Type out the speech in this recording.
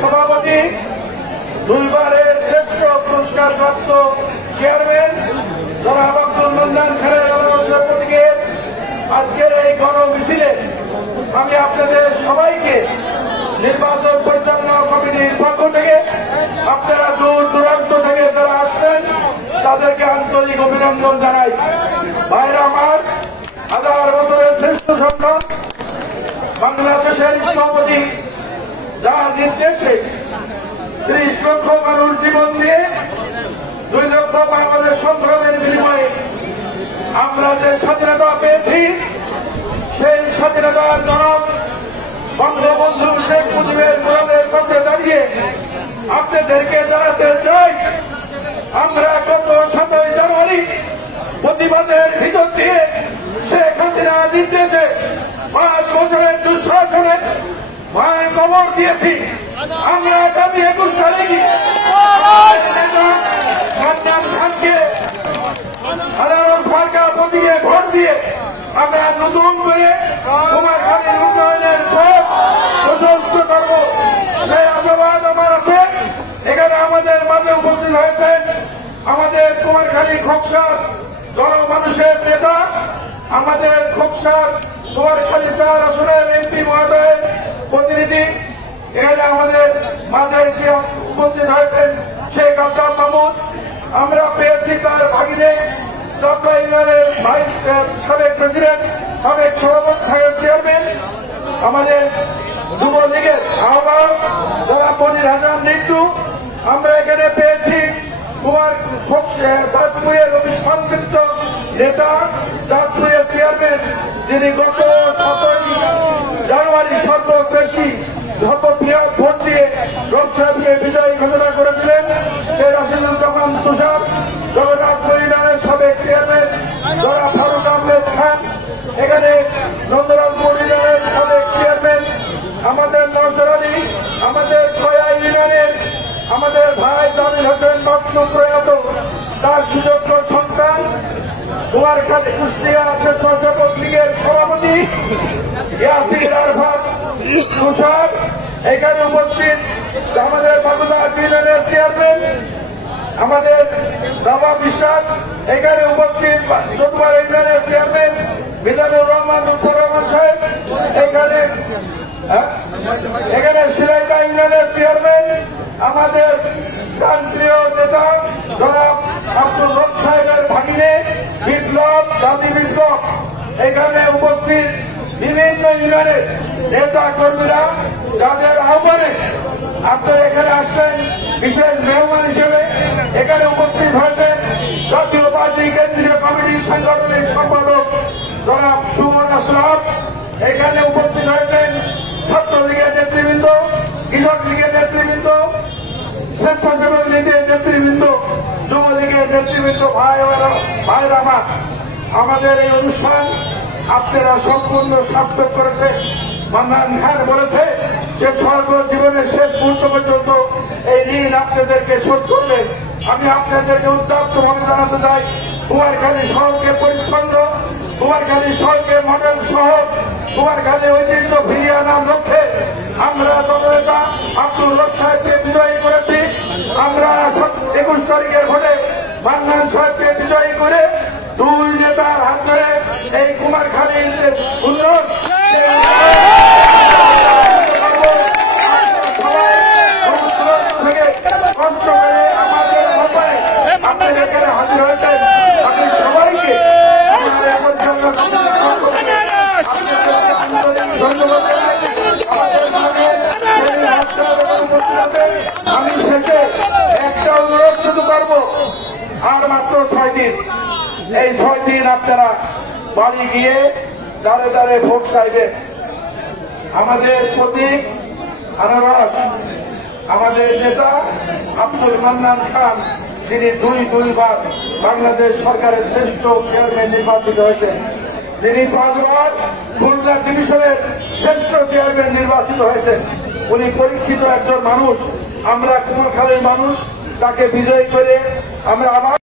সভাপতি, দুইবারের শ্রেষ্ঠ পুরস্কার প্রাপ্ত চেয়ারম্যান জনাব আব্দুল মান্নান খানের প্রতীকের আজকের এই গণমিছিলে আমি আপনাদের সবাইকে নির্বাচন পরিচালনা কমিটির পক্ষ থেকে আপনারা দূর দূরান্ত থেকে যারা আসছেন তাদেরকে আন্তরিক অভিনন্দন জানাই। ভাইরা আমার, হাজার বছরের শ্রেষ্ঠ সন্তান বাংলাদেশের স্থপতি যার নির্দেশে ৩০ লক্ষ মানুষ জীবন দিয়ে ২ লক্ষ বাংলাদেশ সংগ্রামের বিনিময়ে আমরা যে স্বাধীনতা পেয়েছি, সেই স্বাধীনতার জনক বঙ্গবন্ধু শেখ মুজিবের কোরআনের পক্ষে দাঁড়িয়ে আপনাদেরকে জানাতে চাই, আমরা গত ৭ই জানুয়ারি প্রতিবাদের ভিতর দিয়ে শেখ হাসিনার নির্দেশে ৫ বছরের দুঃশাসনে মায়ের কবর দিয়েছি। আমরা আগামী ২১ তারিখে সাদ্দাম খানকে সাধারণ ফাঁকা প্রতীকে ভোট দিয়ে আমরা নতুন করে কুমারখালীর উন্নয়নের পথ প্রশস্ত করব, সেই আশাবাদ আমার আছে। এখানে আমাদের মাঝে উপস্থিত হয়েছেন আমাদের কুমারখালী খোকসার জনমানুষের নেতা, আমাদের খোকসার কুমারখালী ৪ আসনের এমপি মহোদয়ের প্রতিনিধি। এখানে আমাদের মাঝে এসে উপস্থিত হয়েছেন শেখ আব্দুল মাহমুদ। আমরা পেয়েছি তার ভাগিনে চট্টগ্রাম ইউনিয়নের ভাইস সাবেক প্রেসিডেন্ট, সাবেক সভাপতি, সাবেক চেয়ারম্যান, আমাদের যুবলীগের আহ্বায়ক যারা মনির হাসান নিন্টু। আমরা এখানে পেয়েছি চাঁদপুরের অভিসংক্ষিপ্ত নেতা, চাঁদপুরের চেয়ারম্যান, যিনি গত ৭ই জানুয়ারি সর্ববেশি সর্ববৃহৎ ভোট দিয়ে লোকসভাকে বিজয়ী ঘোষণা করেছিলেন, সেই রাশিদুজ্জামান তুষার। জগন্নাথপুর ইউনিয়নের সাবেক চেয়ারম্যান জনাব ফারুক আহমেদ খান। এখানে নন্দরামপুর ইউনিয়নের সাবেক চেয়ারম্যান আমাদের নজর আলী। আমাদের খয়া ইউনিয়নের আমাদের ভাই জামিল হোসেন বাচ্চু প্রয়াত, তার সুযোগ্য সন্তান কুমারখালী কুষ্টিয়া স্বেচ্ছাসেবক লীগের সভাপতি ইয়াসির আরফাত তুষার। এখানে উপস্থিত আমাদের বাগুলা ইউনিয়নের চেয়ারম্যান আমাদের দাবা বিশ্বাস। এখানে উপস্থিত চট্টগ্রাম ইউনিয়নের চেয়ারম্যান মিজানুর রহমান লুৎফর রহমান সাহেব। এখানে সিরাইদা ইউনিয়নের চেয়ারম্যান আমাদের প্রান্তীয় নেতা জনাব আব্দুল হক সাহেবের ভাগিনে বিপ্লব, দাদি বিপ্লব। এখানে উপস্থিত বিভিন্ন ইউনিয়নের নেতা কর্মীরা, যাদের আহ্বানে আপনারা এখানে আসছেন বিশেষ মেহমান হিসেবে। এখানে উপস্থিত হয়েছেন জাতীয় পার্টি কেন্দ্রীয় কমিটির সাংগঠনিক সম্পাদক জনাব সুমন আশরাফ। এখানে উপস্থিত হয়েছেন ছাত্রলীগের নেতৃবৃন্দ, কৃষক লীগের নেতৃবৃন্দ, স্বেচ্ছাসেবক লীগের নেতৃবৃন্দ, যুবলীগের নেতৃবৃন্দ। ভাইরা আমার, আমাদের এই অনুষ্ঠান আপনারা সম্পূর্ণ সার্থক করেছেন। মান্নান খান বলেছে যে সর্বজীবনের শেষ মুহূর্ত পর্যন্ত এই ঋণ আপনাদেরকে শোধ করবেন। আমি আপনাদেরকে উদ্যাপ্তভাবে জানাতে চাই, কুমারখালী শহরকে পরিচ্ছন্ন, কুমারখালী শহরকে মডেল শহর, কুমারখালী ঐতিহ্য ফিরিয়ে আনার লক্ষ্যে আমরা জননেতা আব্দুল হক সাহেবকে বিজয়ী করেছি। আমরা ২১ তারিখের ভোটে মান্নান সাহেবকে বিজয়ী করে ২ নেতার হাত ধরে এই কুমারখালীর উন্নয়ন কষ্ট করে আমাদের মোবাইল আপনাদের এখানে হাজির হয়েছেন। আপনি সবাইকে আমি শেষে একটা অনুরোধ শুরু করবো, আর মাত্র ৬ দিন। এই ৬ দিন আপনারা বাড়ি গিয়ে দাঁড়ে দাঁড়ে ভোট চাইবেন। আমাদের প্রতীক আনারস, আমাদের নেতা আব্দুল মান্নান খান, যিনি দুইবার বাংলাদেশ সরকারের শ্রেষ্ঠ চেয়ারম্যান নির্বাচিত হয়েছেন, যিনি 5 বার খুলনা ডিভিশনের শ্রেষ্ঠ চেয়ারম্যান নির্বাচিত হয়েছেন। উনি পরীক্ষিত একজন মানুষ। আমরা কুমারখালীর মানুষ, তাকে বিজয়ী করে আমরা আবার